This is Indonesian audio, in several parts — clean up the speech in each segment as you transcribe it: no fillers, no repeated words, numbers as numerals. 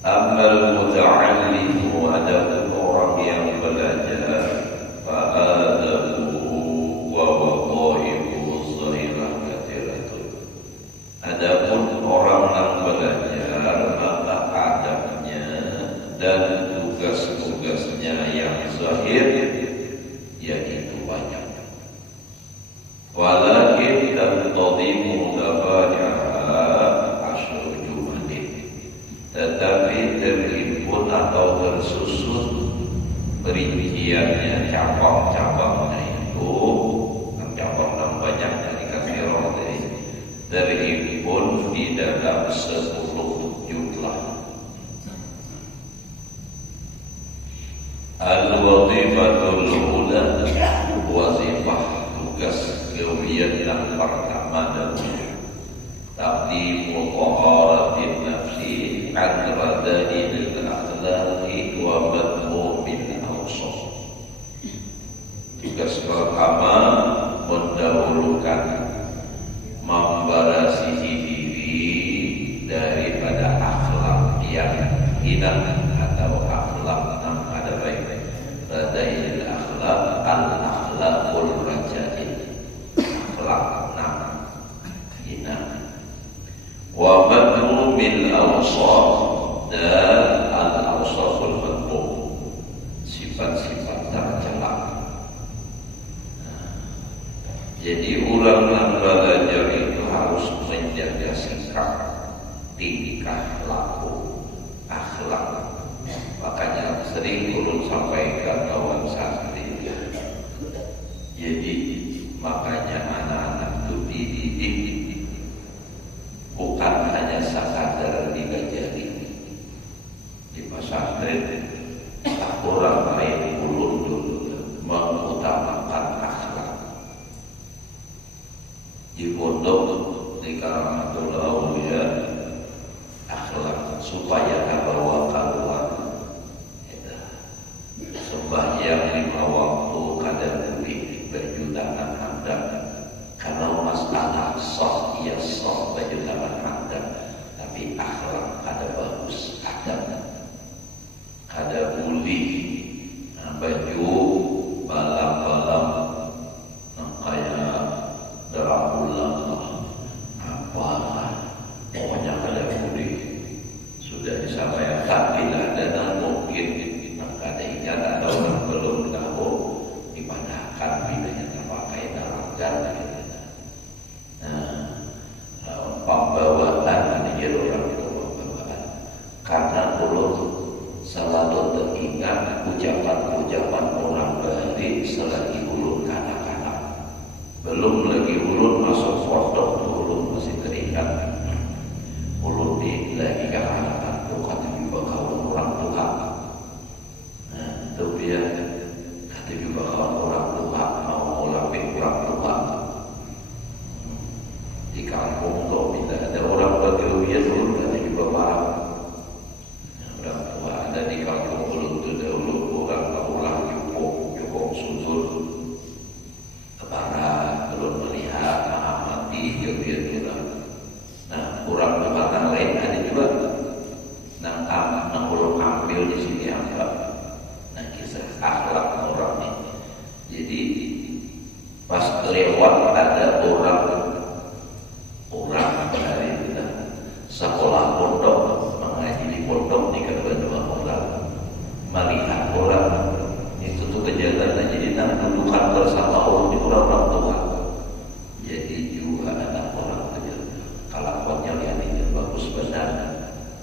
Amal muta'allimu, adapun orang yang belajar, fa'adabuhu wa wadaibu zahirah kathiratun. Adapun orang yang belajar, maka adabnya dan tugas-tugasnya yang zahir yaitu banyak. Walakin tantadimu tafaja'ha asyur jumadin, tetapi terhimpun atau tersusun perinciannya, cabang-cabangnya itu, cabang yang banyak dari kathirah terhimpun di dalam 10 jumlah. Al-wadifatul ula, wazifah, tugas kewian yang pertama dan taqdimu taharatin nafsi an rada'il akhlaqi wa madmumin awsaf. Tugas pertama mendahulukan memberasihi diri daripada akhlak yang hina atau akhlak yang ada baik. Rada'il akhlaq al-akhlaqul raja'il, akhlak yang hina. Wa madmumil awsaf, dan al-awsaful madmum, sifat-sifat tercela. Jadi orang yang belajar itu harus menjaga sikap, tingkah laku, akhlak. Makanya sering ulun sampaikan kawan santri. Jadi makanya anak-anak itu dididik bukan hanya sekadar digajari di pesantren. Orang lain ulun dulu mengutamakan akhlak. Di pondok di Karamatul Aulia, akhlak supaya kabawa kaluan. Sembahyang 5 waktu kadang lebih berjutaan hamdan. Kalau masalah sah, ya sah berjutaan hamdan. Tapi akhlak ada bagus, ada bulih, baju balam-balam, kayak deramulah, apa, pokoknya ada bulih. Sudah disampaikan, bila ada mungkin ada ingat, ada orang belum tahu, dipadahkan bilanya terpakai dalam ganda. Pembawaan ini orang itu pembawaan, karena ulun selalu teringat ucapan-ucapan orang balik selagi ulun kanak-kanak. Belum lagi ulun masuk pondok, ulun masih teringat. Ulun lagi kanak-kanak itu kata juga kawan orang tua. Itu dia kata juga kawan orang tua mau lapik orang tua. Di kampung tuh bila ada orang bagawian ulun kata juga paham. Orang tua ada di kampung ulun tu dahulu orang kaulah cukup susur kebarat belum melihat mengamati dia. Nah orang tempat lain ada juga nang ulun ambil di sini apa? Nah kisah akhlak orang ini. Jadi pas lewat ada orang dari sekolah pondok mengaji di pondok di kedua orang melihat orang itu tuh kejadian jadi dudukan bersama orang di orang tua. Jadi juga anak orang saja kelakuannya lihat ini bagus benar.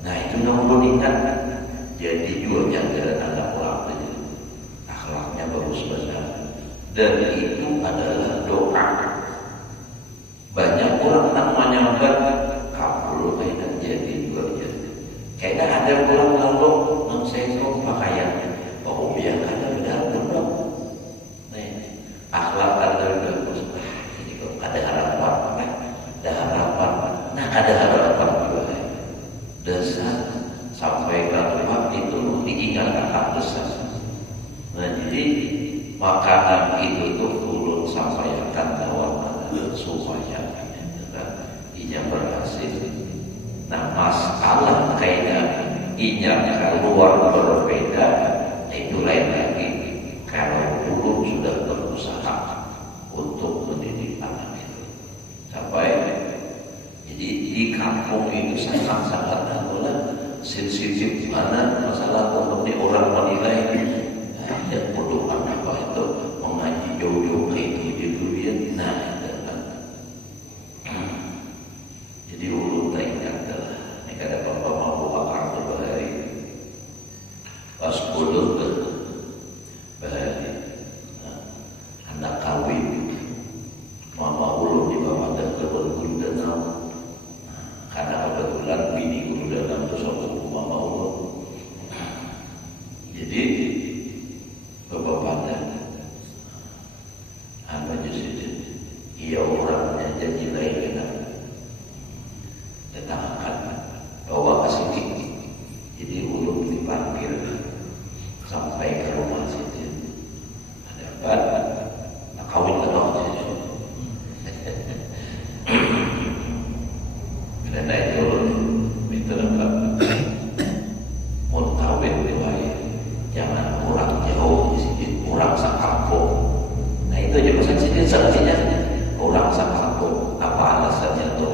Nah itu nomor ingat. Jadi juga jaga anak orang saja akhlaknya bagus benar. Dan itu adalah doa. Banyak orang tak menyangka kabul kaitan jadi juga jadi. Kayaknya ada orang lalu nang sesok pakaiannya. Oh biar ada benar benar. Nih akhlak ada bagus. Ini kok ada harapan kan? Ada harapan. Nah ada harapan juga. Dasar sampai ke Tuhan itu diingatkan dasar. Nah jadi makanan itu tuh ulun sampaikan kawan supaya ia berhasil. Nah masalah kaidah inya keluar berbeda, itu lain lagi. Kalau dulu sudah berusaha untuk mendidik anak itu sampai jadi di kampung itu sangat-sangat sensitif mana masalah umumnya orang menilai ya bodoh anak itu mengaji jauh-jauh ke itu dia nah itu kan. Jadi ulun tak ingat lah ini kada bapak mau bakar berbahari pas bodoh bahari anak kawin mama ulun di bawah dan guru danau karena kebetulan bini guru danau itu sepupu mama ulun. Jadi bapaknya aja sih iya orangnya jadi lain kan tetangkan bawa ke sini. Jadi ulun dipanggil sampai ke rumah situ ada apa nak kawin ke dong karena itu minta lengkap mau kawin diwai jangan orang jauh di sini orang sakampung. Nah itu aja pesan sini sanksinya orang sakampung apa alasannya tuh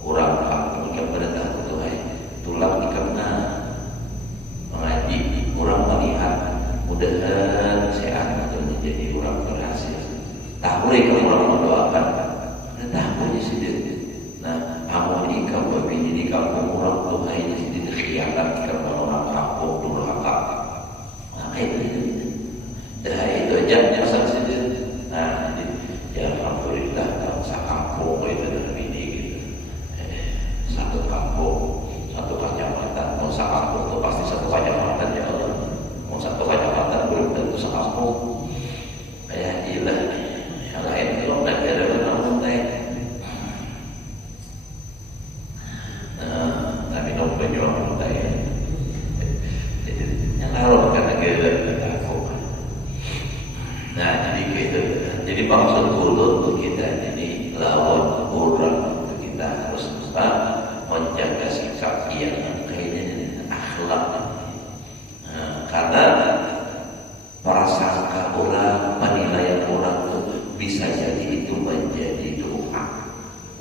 orang kampung ikan pada takut tuh tulang ikan mengaji orang melihat mudah-mudahan sehat atau menjadi orang berhasil. Tak boleh kalau orang mendoakan, tak boleh sendiri. Nah, kamu ini kamu begini di kampung orang tuh hanya sendiri khianat karena orang kampung durhaka. Nah itu, dah itu aja pesan sendiri. Nah, jadi ya alhamdulillah kalau sakampung itu dari ini gitu. Satu kampung, satu kecamatan, mau sakampung itu pasti satu kecamatan ya Allah. Mau satu kecamatan belum tentu sakampung. Kayak gila, yang lain kalau nggak ada orang lain. Tapi dong pejuang saya. Jadi yang lalu karena gila kampung. Nah jadi gitu. Jadi maksud ulun kita ini lawan orang kita harus menjaga sikap yang kayaknya akhlak. Karena prasangka orang, penilaian orang itu bisa jadi itu menjadi doa.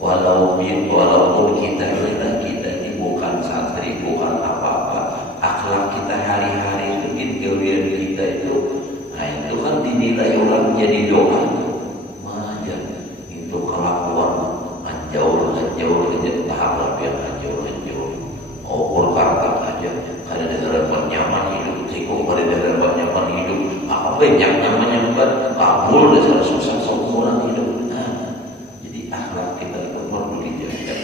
Walaupun kita ini bukan santri, bukan apa-apa, akhlak kita hari-hari itu kegiatan kita itu, nah itu kan dinilai orang jadi doa. Maja itu kelakuan anjauh aja tahap yang anjauh. Oh kata aja kada ada dapat nyaman hidup, tiko kada ada dapat nyaman hidup, apa yang nyaman kabul dasar susah semua hidup. Nah, jadi akhlak kita itu perlu dijaga.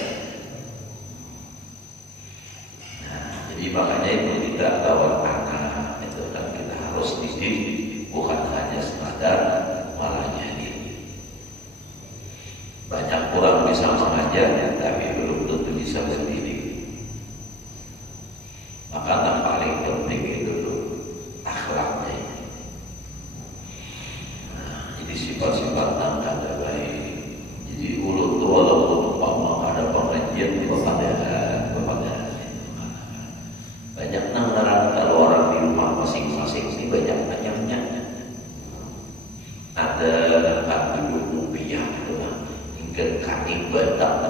Nah, jadi makanya itu kita lawan anak itu kan kita harus dididik, bukan hanya sekadar malah jadi. Banyak orang bisa mengajar, tapi belum tentu bisa mendidik. Maka yang paling penting itu akhlaknya. Nah, jadi sifat-sifat yang ada baik. Jadi ulun itu walaupun umpama ada pengajian kepada banyak nanggaran kalau orang di rumah masing-masing ini banyak banyaknya. Ada rupiah itu hingga kaki badak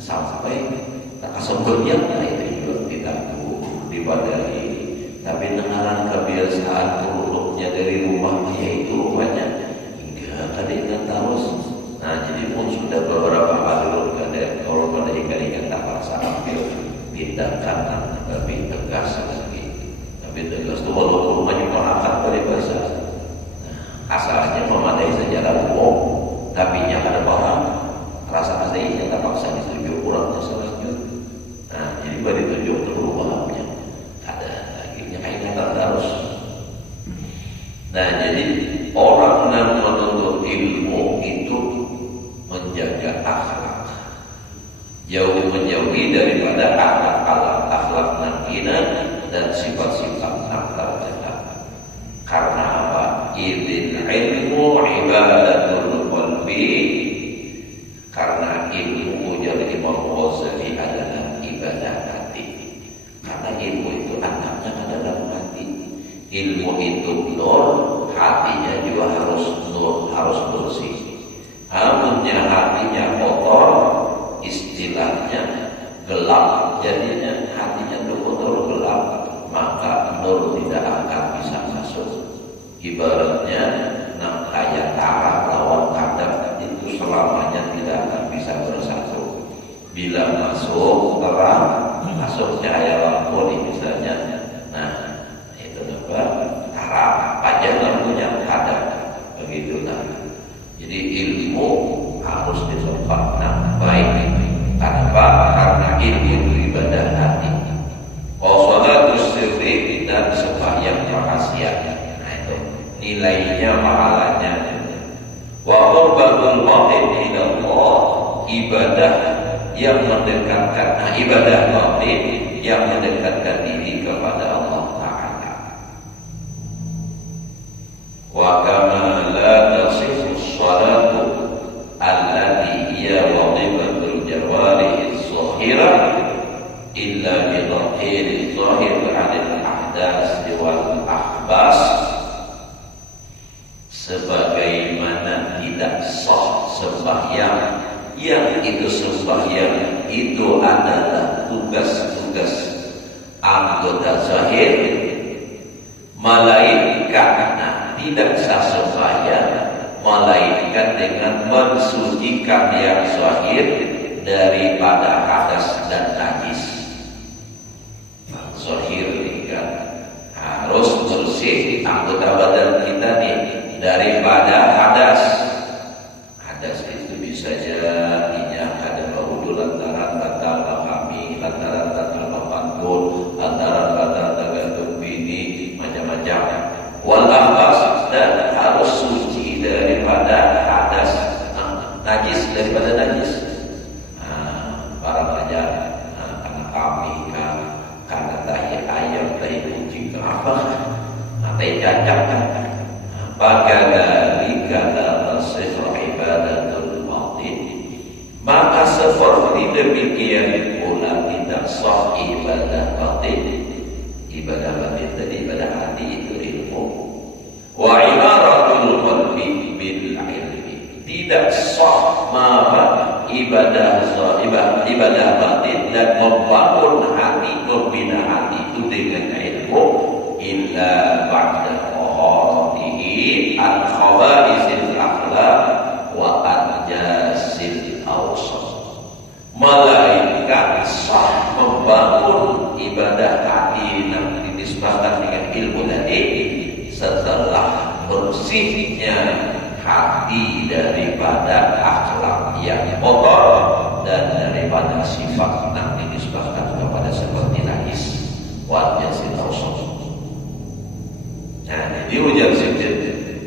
sampai tak sempurna itu ditangguh, dipadai. Tapi nengaran kebiasaan produknya dari rumah yaitu rumahnya hingga kadang terus. Nah jadi pun sudah beberapa kali kadang kalau pada ikan-ikan tak rasa ambil tindakan lebih tegas lagi. Tapi tegas itu walaupun rumahnya perangkat dari bahasa asalnya memadai secara umum, tapi nya ada barang rasa aslinya tak paksa ditunjuk kurangnya selanjutnya. Nah, jadi pada ditunjuk untuk perubahannya ada lagi kaitan terus. Nah, jadi orang yang menuntut ilmu itu menjaga akhlak, jauh menjauhi daripada akhlak nangkina dan sifat-sifat nakal jahat. Karena apa? Idil ilmu ibadatul qalbi. Karena ilmu ujar Imam Ghazali adalah ibadah hati. Ilmu itu nur, hatinya juga harus nur, harus bersih. Amunnya hatinya kotor, istilahnya gelap, jadinya hatinya itu kotor gelap, maka nur tidak akan bisa masuk. Ibaratnya kayak tarak lawan kadar itu selamanya tidak akan bisa bersatu. Bila masuk terang, masuk cahaya lampu misalnya, nah itu apa? Tarak, pajak lampunya ada, begitulah. Jadi ilmu harus ditempatkan baik. Kenapa? Karena ilmu itu ibadah hati. Sholatus sirri dan sembahyang rahasia. Nah itu nilainya, pahalanya. Wa qurbatul batin ila Allah, ibadah yang mendekatkan, ibadah batin yang mendekatkan diri kepada Allah Ta'ala. Wa kama la tasihhu sholatu allati hiya wadhifatul jawarih az-zahirah illa bi dhahiri zahir 'anil ahdas wal ahbas, sebagaimana tidak sah sembahyang yang itu sembahyang itu adalah tugas-tugas anggota zahir, malaikat tidak sah sembahyang melainkan dengan mensucikan yang zahir daripada hadas dan najis. Zahir ini kan harus bersih anggota badan kita nih daripada hadas. Hadas itu bisa jadinya ada wudhu lantaran batal kami, lantaran batal panggul, lantaran batal tergantung bini, macam-macam. Wal ahbas, dan harus suci daripada hadas, najis daripada najis. Para pelajar, karena kami karena tahi ayam, tahi kucing, kenapa? Tahi cacat kan? Bagaimana dalam sifat ibadatul batin, maka seperti demikian pula tidak sah ibadah batin. Ibadah batin tadi ibadah hati itu ilmu. Wa imaratul qalbi bil ilmi, tidak sah ibadah batin dan membangun hati, membina hati itu dengan ilmu, illa ba'da taharatihi an khabaisil akhlaq wa anjasil awsaf, melainkan sah membangun ibadah hati yang dinisbahkan dengan ilmu tadi setelah bersihnya hati daripada akhlak yang kotor dan daripada sifat yang dinisbahkan kepada seperti najis wa anjasil awsaf. Nah, jadi ujar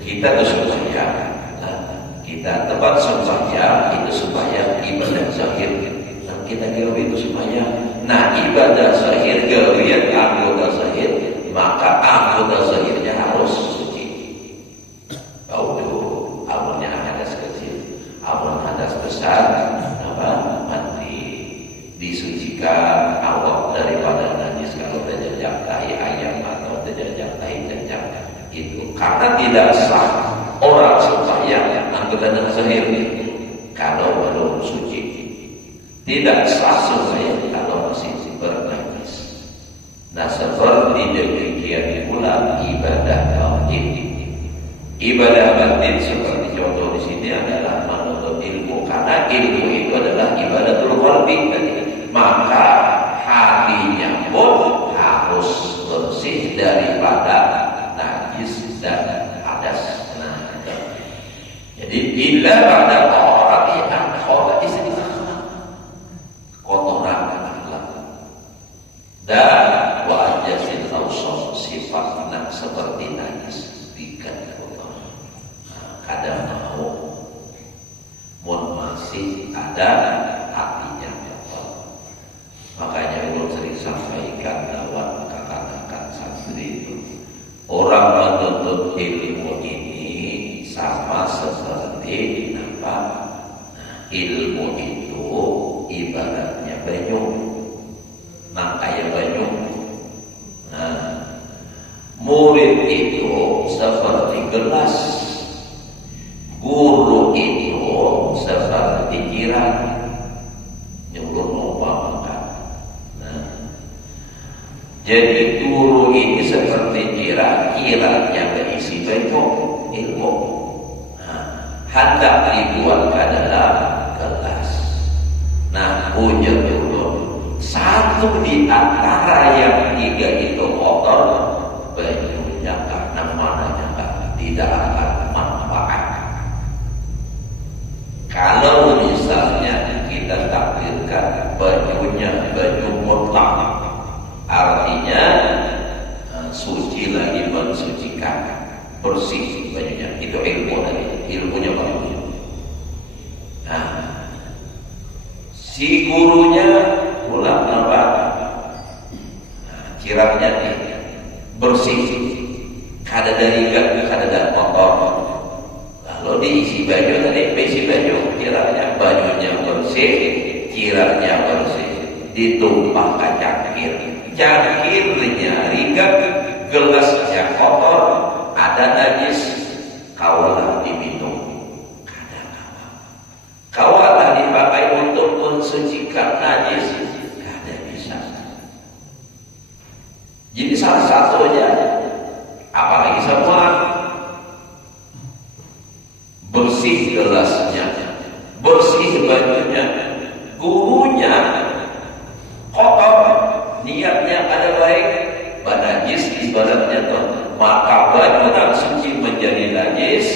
kita tuh sembahyang, kita tempat sembahyang itu sembahyang ibadah zahir. Nah, kita kira itu sembahyang. Nah, ibadah zahir gawian anggota zahir, maka anggota zahirnya harus suci. Wudhu, amunnya hadas kecil, amun hadas besar, mandi, disucikan awak daripada najis kalau terjejak tahi ayam atau terjejak tahi jejak itu, karena tidak sah orang sembahyang anggota zahir kalau belum suci, tidak sah sembahyang kalau masih bernajis. Nah, seperti demikian pula ibadah batin. Ibadah batin seperti contoh di sini adalah menuntut ilmu, karena ilmu itu adalah ibadatul qalbi. Maka hatinya pun harus bersih daripada najis dan hadas. Nah, jadi bila pada orang yang kholat istilah kotoran akhlak dan wajasil awsaf sifatnya seperti najis tiga kotor. Kadang mau masih ada hatinya kotor. Makanya belum sering sampaikan bahwa katakan santri itu orang menuntut ilmu ini sama seperti apa? Ilmu itu ibaratnya banyu. Nah, kayak banyu. Nah, murid itu seperti gelas, guru itu seperti kirang. Nyuruh mengumpamakan. Nah, jadi guru ini seperti kirang, kirangnya berisi banyak ilmu. Hendak dibuat ke dalam gelas. Nah, punya turun satu di antara yang tiga itu kotor, bajunya karena mananya tidak akan manfaat. Kalau misalnya kita takdirkan bajunya baju mutlak, artinya suci lagi mensucikan, bersih bajunya, itu ilmu lagi, ilmunya bagus. Nah, si gurunya pulang apa? Kirangnya bersih, kada dari kotor. Lalu diisi baju tadi, isi baju, kirangnya bajunya bersih, kirangnya bersih, ditumpahkan cangkir, cangkirnya ringkat, gelasnya kotor, ada najis, kaulah diminum, kaulah dipakai untuk mensucikan najis, kada bisa. Jadi salah satunya, apalagi semua bersih gelasnya, bersih bajunya, gurunya kotor, niatnya ada baik, najis ibaratnya tuh, maka baju yang suci menjadi najis,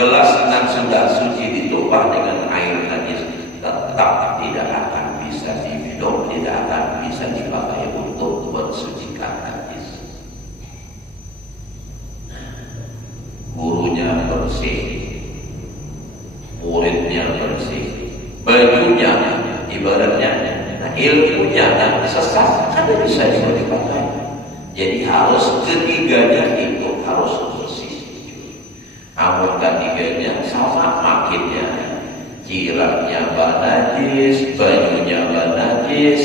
gelas yang sudah suci ditumpah dengan air najis, tetap tidak akan bisa diminum, tidak akan bisa dipakai untuk mensucikan najis. Gurunya bersih, muridnya bersih, bajunya ibaratnya, ilmunya sesat, kan bisa dipakai. Jadi harus ketiganya itu harus bersih. Namun ketiganya sama makinnya, kirangnya najis, bajunya najis,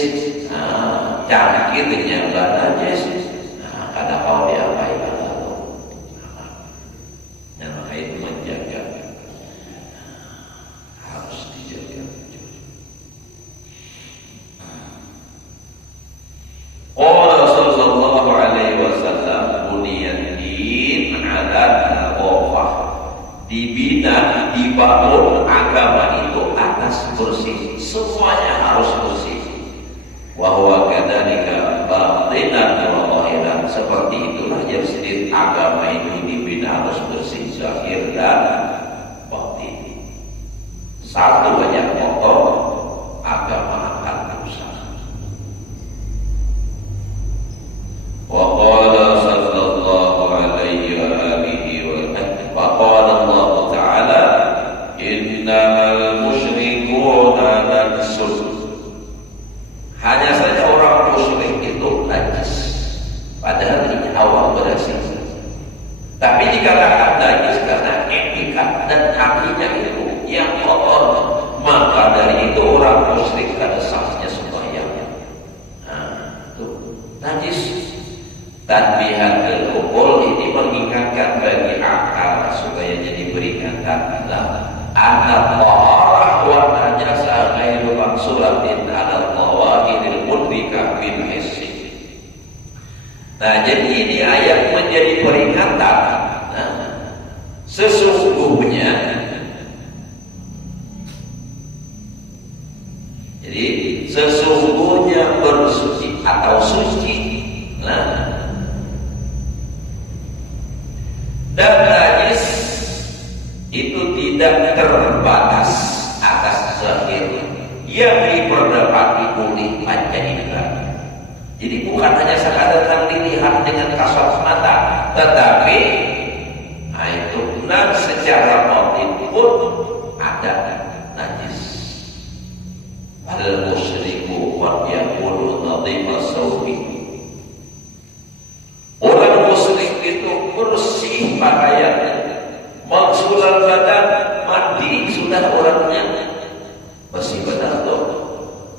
cangkirnya najis, kada mau diapain lalu. Dan maka itu menjaga, harus dijaga. Qala sallallahu alaihi wasallam, buniyad din ala al-wafah, dibina, dibangun agama itu atas bersih, semuanya harus bersih. Wa huwa kadzalika batinan wa zahiran, seperti itulah yang sendiri agama itu dibina harus bersih zahir dan batin. Satu banyak kotor, agama akan rusak. Wa qala sallallahu alaihi wa alihi wa qala Allah ta'ala, innamal musyrikuna najsun. Hanya saja orang musyrik itu najis, padahal ini awal berhasil. Tapi dikatakan najis karena etikat dan hatinya itu yang kotor, maka dari itu orang musyrik kada sahnya sembahyang. Itu najis. Tanbihan al-uqul ini mengingatkan bagi akal supaya jadi peringatan. Anna taharah wa najasa ghairu maksuratin ala tawahiril mudrika bil hissi. Nah, jadi ini ayat menjadi peringatan. Sesungguhnya, jadi sesungguhnya bersuci atau suci, dan najis itu tidak terbatas atas zahir yang diperdapati oleh panca indera. Jadi bukan hanya sekadar dilihat dengan kasat mata, tetapi itu secara batin pun ada najis. Al musyriku wa yaqulu nadhima sawbi. Orang musyrik itu bersih pakaiannya, maksulan badan, mandi sudah orangnya bersih benar tuh.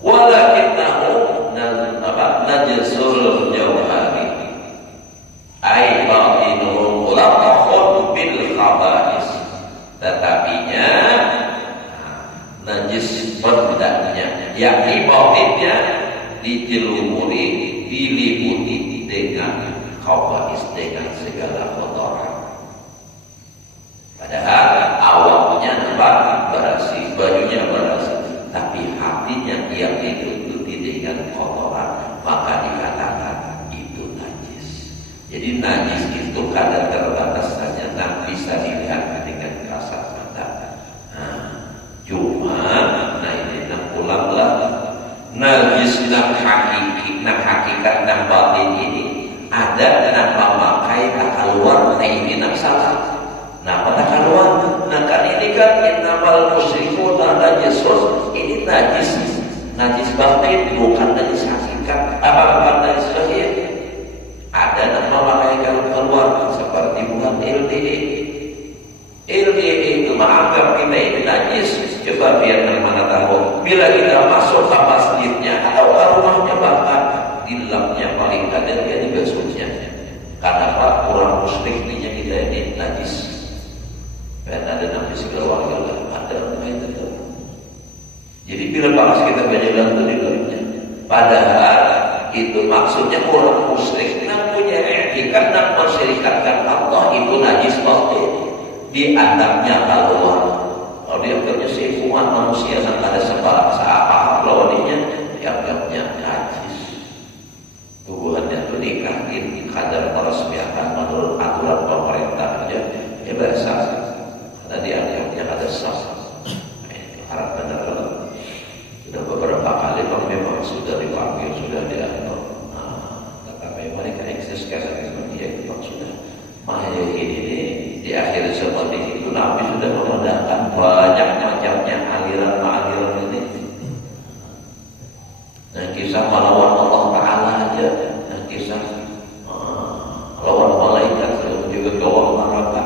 Walakinnahu najasul jawhari, ai diliputi dengan khaba'is, dengan segala kotoran. Padahal awalnya nampak berasi, bajunya berasi, tapi hatinya yang ditutupi dengan kotoran, maka dikatakan itu najis. Jadi najis itu kadang terbatas saja, nah bisa dilihat dengan kasat mata. Cuma, ini ulanglah najis nang hakiki, nang hakikat, nang batin ini ada nang memakai keluar, nah ini nang salah. Nah pada keluar, nah kan ini kan innamal musyrikuna najisun, ini najis, najis batin, bukan najis hakikat, bukan najis zahir. Ada nang memakai keluar seperti bukan LDE. LDE itu menganggap kita ini najis. Coba biar mana tahu, bila kita masuk ke masjidnya atau ke rumahnya, bahkan di dalamnya paling kadang dia juga sucinya. Karena apa? Orang muslimnya kita ini najis. Karena ada najis keluar ada itu. Jadi bila pas kita baca dalam di dalamnya, padahal itu maksudnya orang musyrik yang punya etikat dan mensyirikatkan Allah itu najis batin. Dianggapnya keluar. Kalau dia punya sifat manusia yang ada apa lawannya, dianggapnya najis. Hubungannya itu nikahin kadar meresmikan menurut aturan pemerintah aja, ya biasa. Karena dianggapnya ada sah. Harap benar. Sudah beberapa kali kalau memang sudah dipanggil, sudah dianggap. Tapi mereka eksis karena dia memang sudah mahir ini. Di akhir seperti itu Nabi sudah mengadakan banyak macamnya aliran-aliran ini. Dan kisah melawan Allah Ta'ala aja, dan kisah lawan malaikat juga gawang neraka.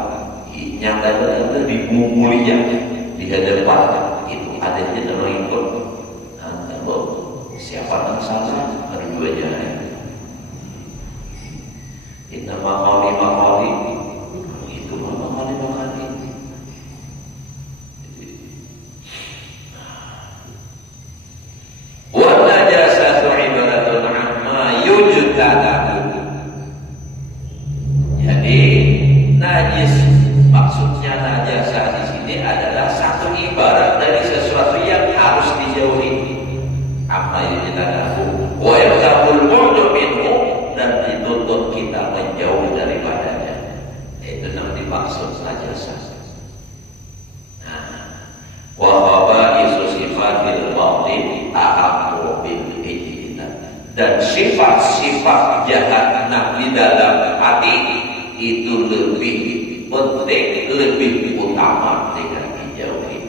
Nyatanya itu di mulia di hadapan itu adanya dalam ikut. Siapa yang salah berduanya. Inna maqali jadi najis maksudnya najasa di sini adalah satu ibarat dari sesuatu yang harus dijauhi. Amma yajtanahu wa yarkabul bu'du minhu, dan dituntut kita menjauh daripadanya. Itu yang dimaksud najasa. Wa khabaisu sifatil batin ahaqqu bil ijtinab, dan sifat-sifat jahat di dalam hati itu lebih penting, lebih utama dengan dijauhi.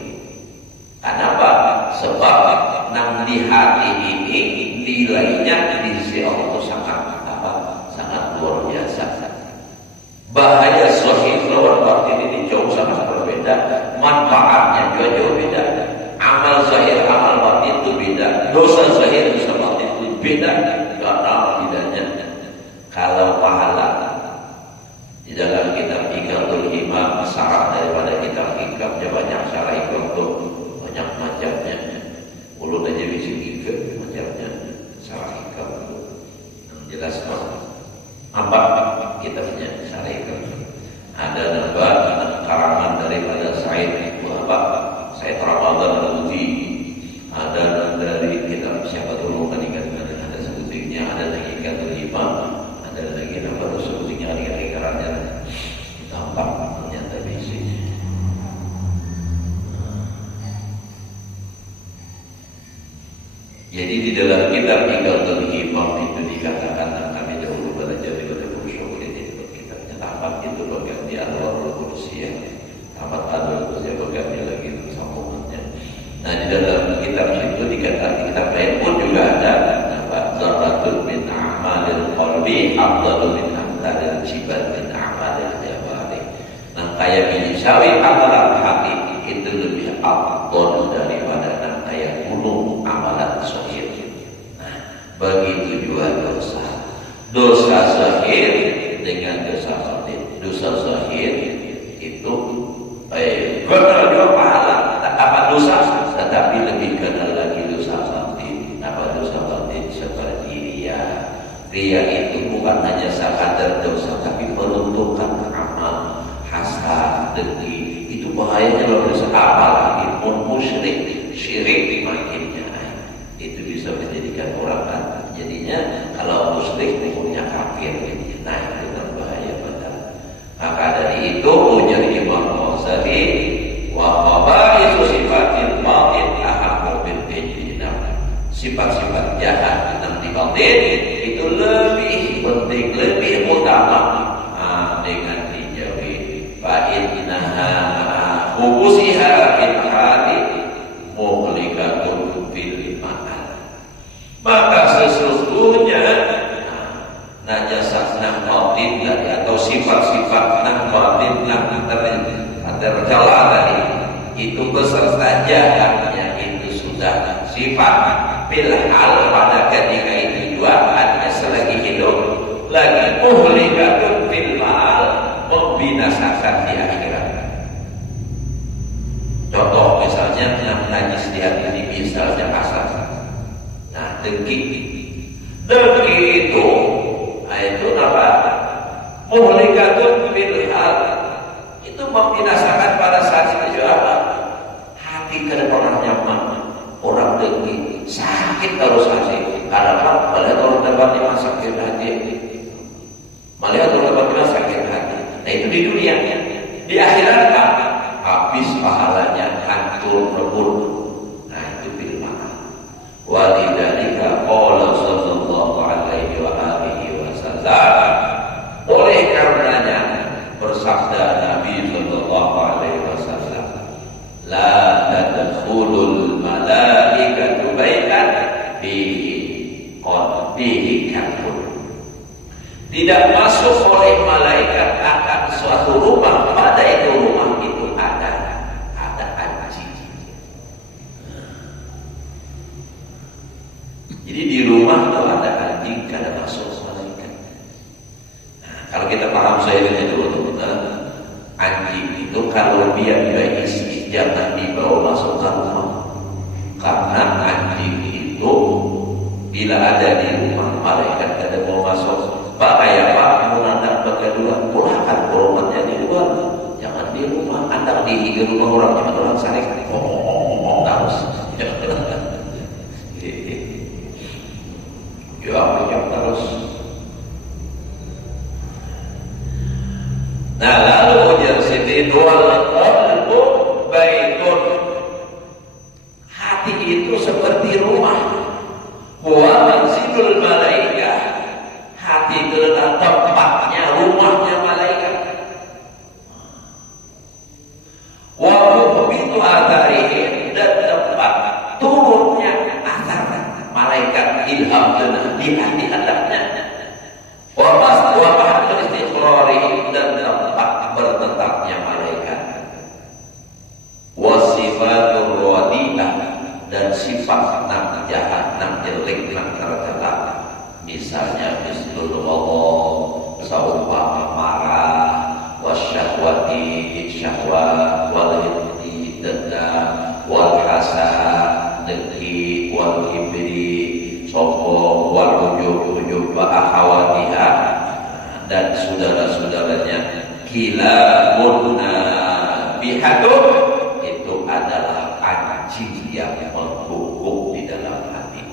Kenapa? Sebab nang di hati ini nilainya di sisi Allah sangat luar biasa. Bahaya zahir lawan batin ini jauh sangat berbeda, manfaatnya juga jauh beda. Amal zahir, amal batin itu beda. Dosa zahir, dosa batin itu beda. Karena bedanya kalau pahala di dalam kitab Iqatul Imam, syarat daripada kitab Iqab banyak syarat Iqab itu banyak macamnya. Ulun aja bisa Iqab macamnya syarat Iqab itu jelas apa kitabnya syarat Iqab. Ada nambah karangan daripada Said Said Ramadan Al-Uti, ada dari kitab siapa dulu kan ada sebutnya, ada lagi Iqatul Imam, ada lagi nambah sebutnya lingkarannya tampak ternyata bisa. Jadi di dalam kitab Iqatul Imam itu dikatakan, kami dahulu belajar di kitab Ushul ini, kitabnya tampak itu bagian di Al-Warul Kursi, tampak Al-Warul Kursi bagiannya lagi sambungannya. Nah di dalam kitab itu dikatakan, kitab lain pun juga ada Zarratul min a'malil qalbi afdalul min amtalil jibal min a'malil jawari. Nah kayak biji sawi amalan hati itu lebih afdal daripada kayak gunung amalan zahir. Nah begitu juga dosa. Dosa zahir dengan dosa batin. Dosa zahir itu kenal juga pahala, apa dosa, tetapi lebih kenal lagi dosa batin. Apa dosa batin seperti riya, Ria itu bukan hanya sekadar dosa, tapi menentukan amal, hasad, dengki. Itu bahayanya luar biasa. Apalagi musyrik, syirik makinnya. Itu bisa menjadikan orang kafir. Jadinya kalau musyrik punya kafir. Nah itu kan bahaya benar. Maka dari itu ujar Imam Ghazali, wa khaba'ithu sifatil batin ahammu bil ijtinab. Sifat-sifat jahat tentang di batin itu lebih penting, lebih utama dengan dijauhi. Fa innaha hubusiha fil hadi muhlikatun fil ma'al. Maka sesungguhnya najasah nang batin atau sifat-sifat nang batin nang tercela tadi itu beserta jahatnya itu sudah sifat fil hal pada ketika itu juga ada selagi hidup lagi muhlikatun fil ma'al, membinasakan di akhirat. Contoh misalnya yang najis di hati ini misalnya asal. Nah dengki itu apa? Muhlikatun fil hal, itu membinasakan pada saat itu apa? Hati kada pernah nyaman. Orang dengki sakit terus hati. Karena melihat orang dapat lima sakit hati. Melihat orang dapat lima sakit hati. Nah itu di dunia. Di akhirat apa? Habis pahalanya, hancur rebur. Nah itu bil ma'al. Walidzalika qala sallallahu alaihi wa alihi wasallam. Oleh karenanya bersabda Nabi sallallahu alaihi wasallam, la tadkhulul malaikatu baitan fihi kafur. Tidak masuk oleh malaikat akan suatu rumah, pada itu rumah itu ada anjing. Jadi di rumah itu ada anjing, kada masuk malaikat. Nah, kalau kita paham saya ini dulu, anjing itu kalau dia isi jangan dibawa masuk ke rumah. Karena anjing itu bila ada di rumah malaikat kada mau masuk. Pak kayak Pak menandang kedua, pulangkan korbannya di luar, jangan di rumah. Anda di rumah orang jangan orang saling ngomong terus. Ya banyak terus. Nah lalu ujar sini wal qalbu baitun. Hati itu seperti rumah. Wa manzilul malaikah. Hati itu adalah tempatnya, rumahnya malaikat. Wa muhbitu atharihim, dan tempat turunnya athar malaikat ilham di hati adabnya. Wa mahatul istiqrarihim, dan tempat bertetapnya malaikat. Wa sifatur radiyah, dan sifat nang jahat, nang jelek, nang tercela. Misalnya mislul ghadab, saumpama marah, wasyahwati, syahwat, wal hiddi, dendam, wal hasad, dengki, wal kibri, sombong, wal ujub, wa akhawatiha, dan saudara-saudaranya. Kilabunna bihadun, itu adalah anjing yang membungkuk di dalam hati.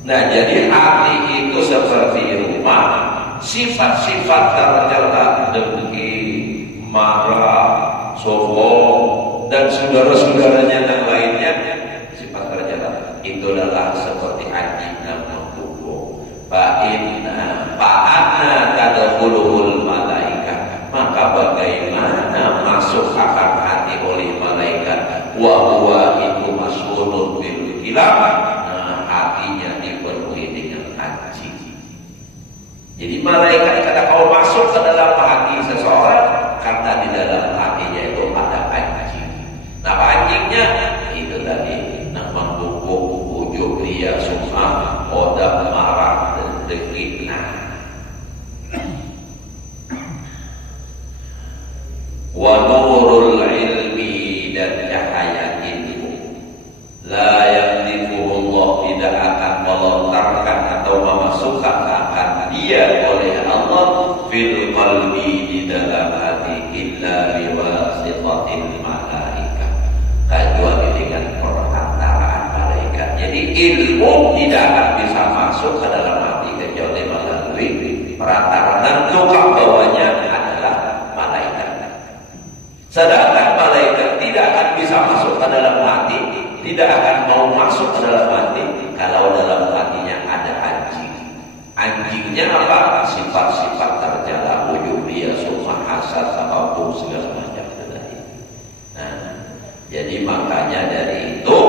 Nah jadi hati itu seperti rumah. Sifat-sifat tercela, dengki, marah, sombong, dan saudara-saudaranya yang lainnya, sifat tercela itu adalah seperti anjing yang membungkuk. Fa'anna tadkhuluhul malaikat, maka bagaimana masuk akal hati oleh malaikat? Wa huwa itu mas'ulun bil kilab. Hatinya dipenuhi dengan anjing. Jadi malaikat kata kau masuk ke dalam hati seseorang karena di dalam hatinya itu ada anjing. Nah anjingnya itu tadi yang membungkuk, ujub, ria, sum'ah, odam, marah, dan dengki. Wa nurul ilmi, dan cahaya ilmu, la yamlikuhullah, tidak akan melontarkan dia oleh Allah fil qalbi di dalam hati illa biwasitatil malaikah, kecuali dengan perantaraan malaikat. Jadi ilmu tidak akan bisa masuk ke dalam hati kecuali melalui perantara, dan tukang bawanya adalah malaikat. Sedangkan malaikat tidak akan bisa masuk ke dalam hati, tidak akan mau masuk ke dalam hati kalau dalam hatinya ada anjing. Anjingnya apa? Sifat-sifat tercela, ujub dia, sumah, hasad, apapun segala macam tadi. Nah, jadi makanya dari itu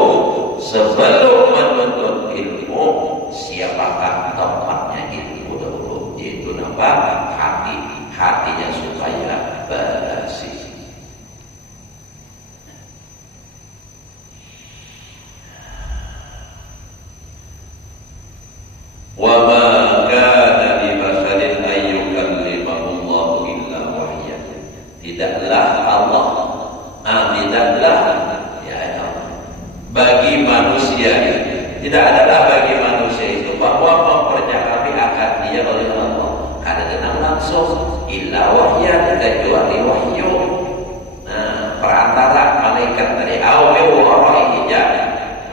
sebelum menuntut ilmu, siapakah tempatnya ilmu dulu? Yaitu apa? Hati. Hatinya supaya bersih. Wa ma kana li basharin an yukallimahullahu illa wahyan. Tidaklah Allah, tidaklah bagi manusia, tidak adalah bagi manusia itu bahwa mempercakapi akan dia oleh Allah karena dengan langsung illa wahyan, kecuali wahyu. Nah, perantara malaikat dari awal warai hijab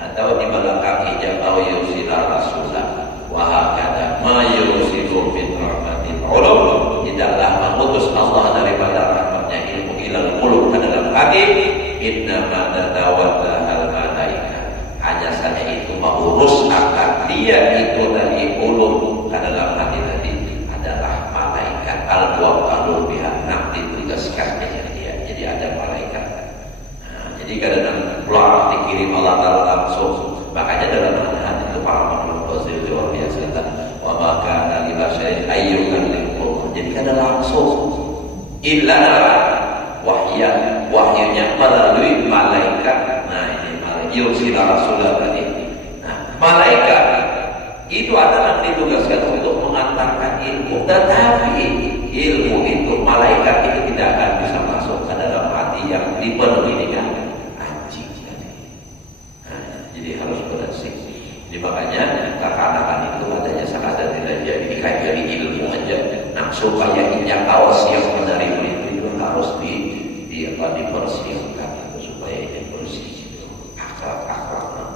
atau di belakang hijab atau yusila rasulah. Wahakada ma yusifu min rahmatil ulum, tidaklah mengutus Allah daripada rahmatnya ilmu ilal qulub ke dalam hati. Innama tatawalla al malaika, hanya saja itu mengurus akan dia itu dari ulum ke dalam hati tadi adalah malaikat al-muwakkal biha, nanti tugaskannya dia. Jadi ada malaikat. Nah, jadi kadang-kadang pulang dikirim Allah Ta'ala langsung. Makanya dalam hati itu para makhluk positif luar biasa. Wa maka dari bahasa ayyukan liqul. Jadi kada langsung. Illa wahyan, wahyunya melalui malaikat. Nah, ini malaikat yusila rasulah tadi. Nah, malaikat itu adalah ditugaskan untuk mengantarkan ilmu, tetapi ilmu itu malaikat itu tidak akan bisa masuk ke dalam hati yang dipenuhi dengan anjing tadi. Nah, jadi harus bersih. Jadi makanya kekanakan itu adanya sekadar tidak jadi dikajari ilmu aja. Nah, supaya injak awas yang menerima itu harus dipersiapkan itu supaya ini bersih itu. Akhlak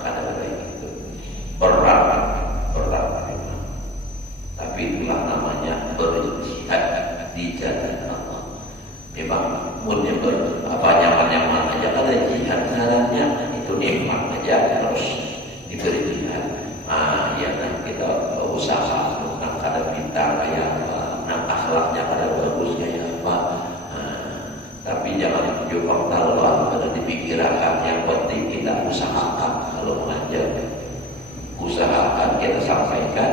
kadang baik itu berat. Tapi itulah namanya berjihad di jalan Allah. Memang punya nyaman aja ada jihad jalannya itu nikmat aja terus diberi jihad. Ya kita usaha untuk kada pintar kayak apa, akhlaknya kada bagus kayak apa. Tapi jangan jumpa terlalu pada dipikirkan. Yang penting kita usahakan. Kalau mengajar usahakan kita sampaikan.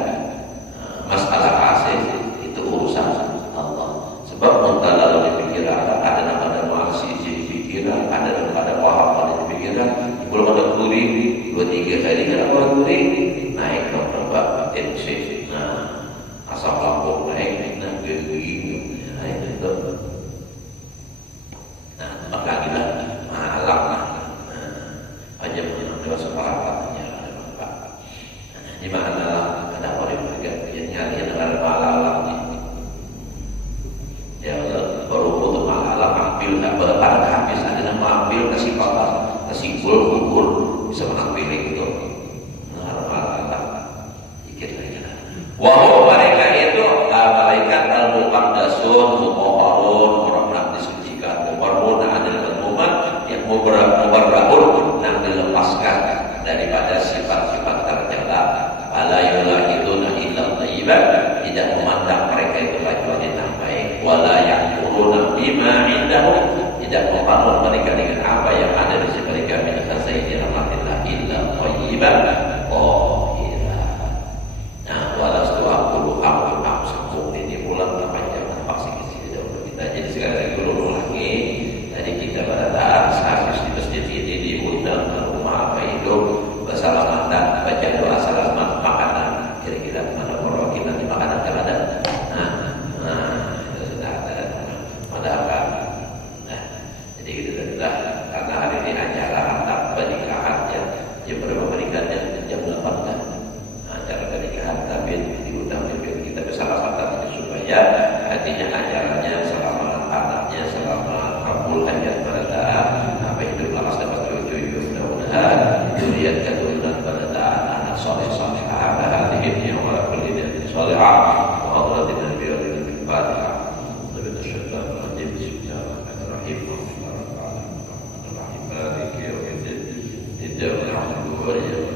Masalah hasil itu urusan Allah. Sebab terlalu dipikirkan, ada masih di pikiran, ada paham di pikiran. Belum ada kuri 2-3 hari kenapa kuri naik nombak tensi. Nah, asam lambung naik, nah gigi naik itu. Nah, maka kita alam lah. Aja punya separatannya ada bapak. Di mana ada orang nyari dengan alam ini. Ya baru untuk alam ambil pada habis ada nama ambil kasih papa kasih kubur bisa mengambil itu. Nah, alam dikit lagi. Wahai mereka itu malaikat al-muqaddasun muqarrarun, orang disucikan, mubarrun adil umat yang mubarrahun yang dilepaskan daripada sifat-sifat tercela. Ala yulahiduna illa thayyiban, tidak memandang mereka itu kecuali yang baik. Wala yaquluna bima indahum, tidak membangun mereka dengan apa yang ada di sisi mereka min khazaini rahmatillah illa thayyiban. Oh iya. Nah, walastu aqulu am sambung ini ulang panjang pasti sini dahulu kita. Jadi sekali lagi ulangi. Tadi kita pada saat di masjid ini diundang rumah apa hidup bersalaman dan baca doa salaman makanan kira-kira mana perwakilan di makanan yang ada. Nah itu sudah ada. Ada apa? Nah, jadi itu adalah Al-Fatihah wa awradina bi'adina bil-Fatihah Nabi Syaitan Rajim Bismillahirrahmanirrahim Maliki yawmiddin Iyyaka na'budu wa iyyaka